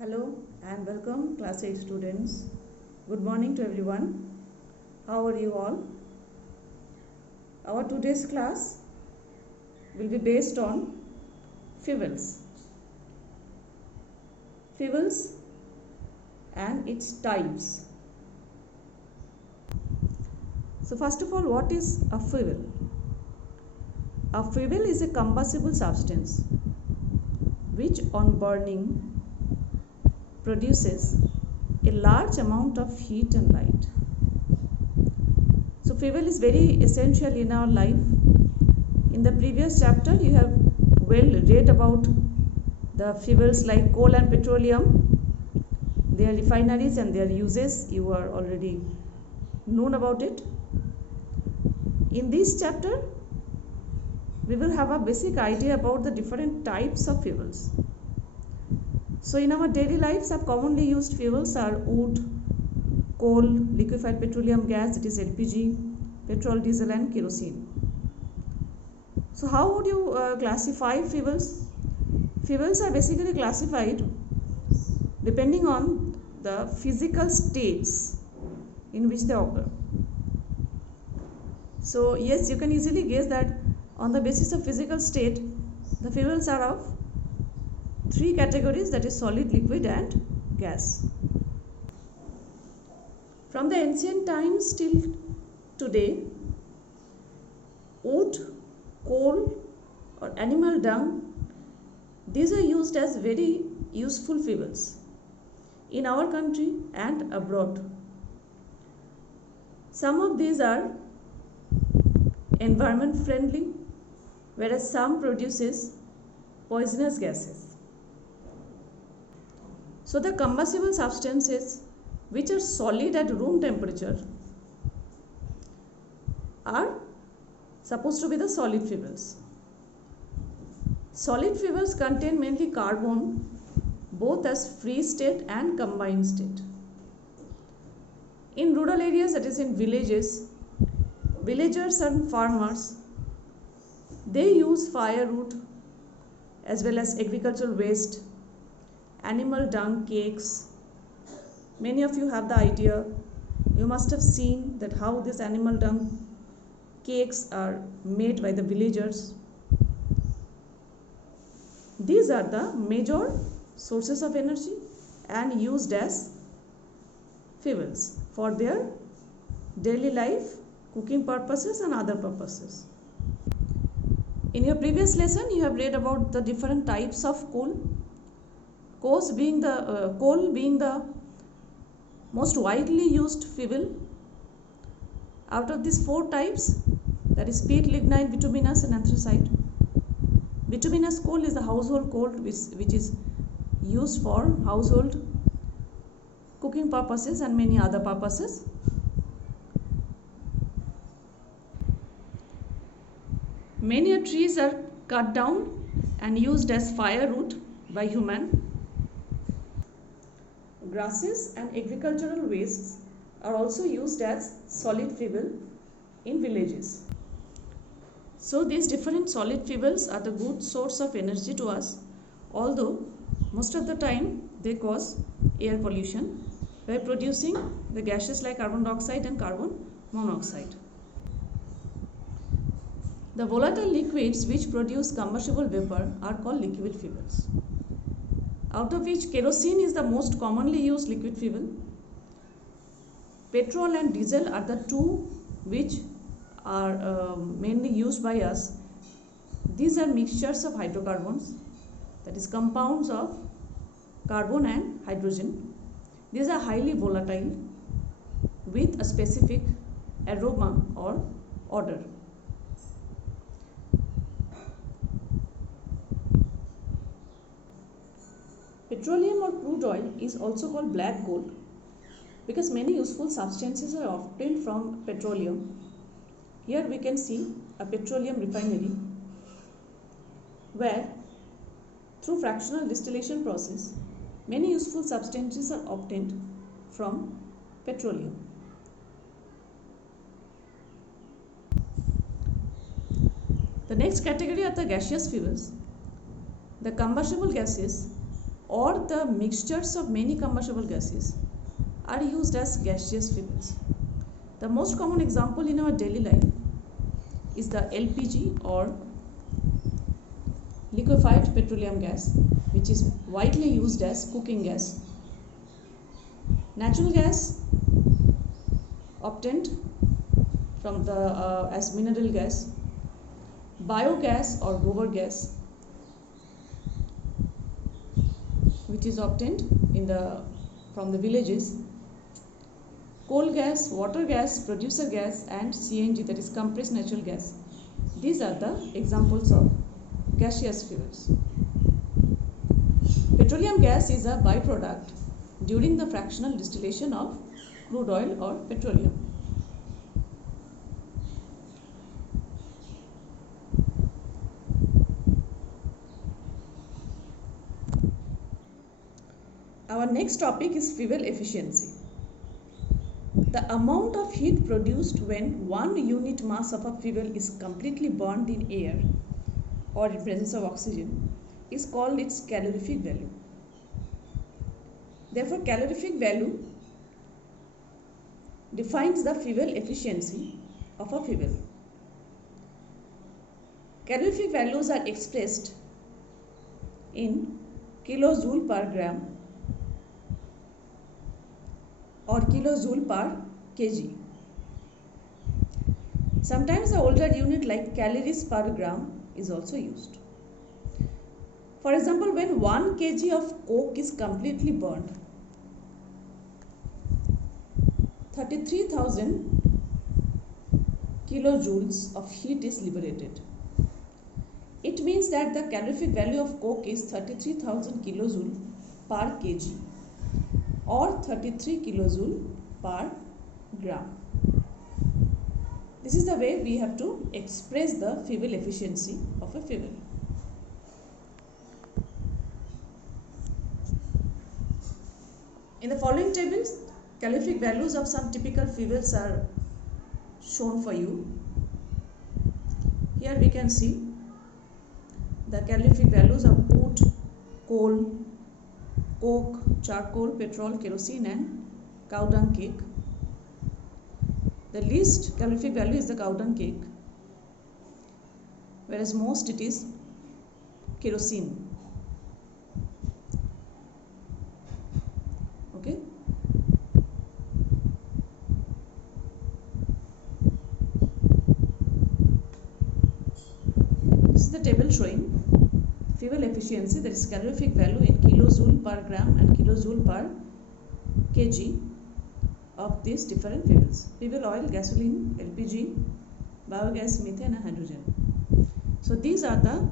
Hello and welcome class 8 students. Good morning to everyone. How are you all? Our today's class will be based on fuels. Fuels and its types. So first of all, what is a fuel? A fuel is a combustible substance which on burning produces a large amount of heat and light. So fuel is very essential in our life. In the previous chapter you have well read about the fuels like coal and petroleum, their refineries and their uses. You are already known about it. In this chapter we will have a basic idea about the different types of fuels. So in our daily life, some commonly used fuels are wood, coal, liquefied petroleum gas, that is LPG, petrol, diesel and kerosene. So how would you classify fuels? Fuels are basically classified depending on the physical states in which they occur. So yes, you can easily guess that on the basis of physical state, the fuels are of three categories, that is solid, liquid and gas. From the ancient times till today, wood, coal or animal dung, these are used as very useful fuels in our country and abroad. Some of these are environment friendly, whereas some produces poisonous gases. So the combustible substances which are solid at room temperature are supposed to be the solid fuels. Solid fuels contain mainly carbon, both as free state and combined state. In rural areas, that is in villages, villagers and farmers, they use firewood as well as agricultural waste, animal dung cakes. Many of you have the idea, you must have seen that how this animal dung cakes are made by the villagers. These are the major sources of energy and used as fuels for their daily life, cooking purposes and other purposes. In your previous lesson you have read about the different types of coal. Coal being the most widely used fuel. Out of these four types, that is peat, lignite, bituminous and anthracite. Bituminous coal is the household coal which is used for household cooking purposes and many other purposes. Many trees are cut down and used as firewood by human. Grasses and agricultural wastes are also used as solid fuel in villages. So these different solid fuels are the good source of energy to us, although most of the time they cause air pollution by producing the gases like carbon dioxide and carbon monoxide. The volatile liquids which produce combustible vapor are called liquid fuels, out of which kerosene is the most commonly used liquid fuel. Petrol and diesel are the two which are mainly used by us. These are mixtures of hydrocarbons, that is compounds of carbon and hydrogen. These are highly volatile with a specific aroma or odor. Petroleum or crude oil is also called black gold because many useful substances are obtained from petroleum. Here we can see a petroleum refinery where through fractional distillation process many useful substances are obtained from petroleum. The next category are the gaseous fuels. The combustible gases or the mixtures of many combustible gases are used as gaseous fuels. The most common example in our daily life is the LPG or liquefied petroleum gas, which is widely used as cooking gas. Natural gas obtained from the as mineral gas, biogas or gobar gas, which is obtained from the villages, coal gas, water gas, producer gas, and CNG, that is compressed natural gas. These are the examples of gaseous fuels. Petroleum gas is a byproduct during the fractional distillation of crude oil or petroleum. Our next topic is fuel efficiency. The amount of heat produced when 1 unit mass of a fuel is completely burned in air or in presence of oxygen is called its calorific value. Therefore, calorific value defines the fuel efficiency of a fuel. Calorific values are expressed in kilojoule per gram or kilojoule per kg. Sometimes the older unit like calories per gram is also used. For example, when 1 kg of coke is completely burned, 33,000 kilojoules of heat is liberated. It means that the calorific value of coke is 33,000 kilojoule per kg or 33 kilojoule per gram. This is the way we have to express the fuel efficiency of a fuel. In the following tables, calorific values of some typical fuels are shown for you. Here we can see the calorific values of wood, coal, coke, charcoal, petrol, kerosene and cow dung cake. The least calorific value is the cow dung cake, whereas most it is kerosene. Okay. This is the table showing fuel efficiency, that is calorific value in kilojoule per gram and kilojoule per kg of these different fuels: fuel oil, gasoline, LPG, biogas, methane and hydrogen. So these are the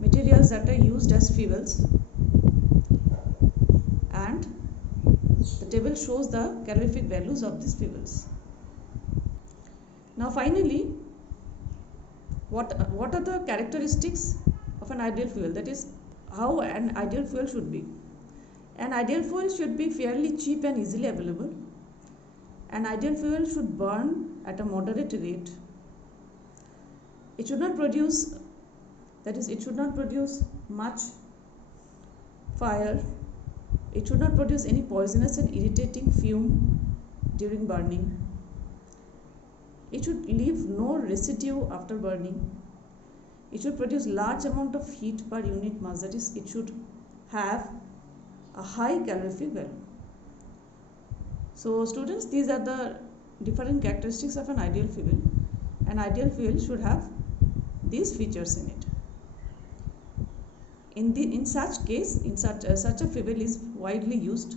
materials that are used as fuels, and the table shows the calorific values of these fuels. Now finally, what are the characteristics of an ideal fuel? That is, how an ideal fuel should be. An ideal fuel should be fairly cheap and easily available. An ideal fuel should burn at a moderate rate. It should not produce, that is, it should not produce much fire. It should not produce any poisonous and irritating fume during burning. It should leave no residue after burning. It should produce large amount of heat per unit mass, that is, it should have a high calorific value. So students, these are the different characteristics of an ideal fuel. An ideal fuel should have these features in it. In such case, such a fuel is widely used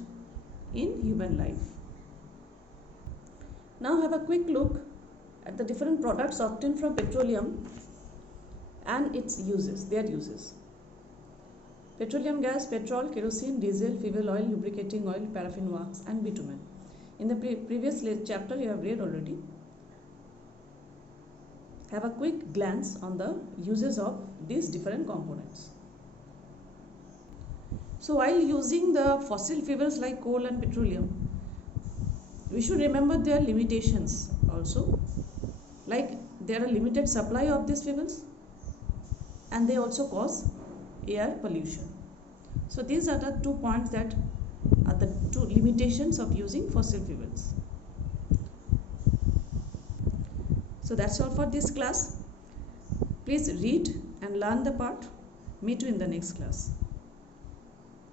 in human life. Now have a quick look at the different products obtained from petroleum and its uses, their uses. Petroleum gas, petrol, kerosene, diesel, fuel oil, lubricating oil, paraffin wax and bitumen. In the previous chapter you have read already. Have a quick glance on the uses of these different components. So while using the fossil fuels like coal and petroleum, we should remember their limitations also. Like, there are limited supply of these fuels and they also cause air pollution. So So these are the 2 points that are the 2 limitations of using fossil fuels. So that's all for this class. Please read and learn the part. Meet you in the next class.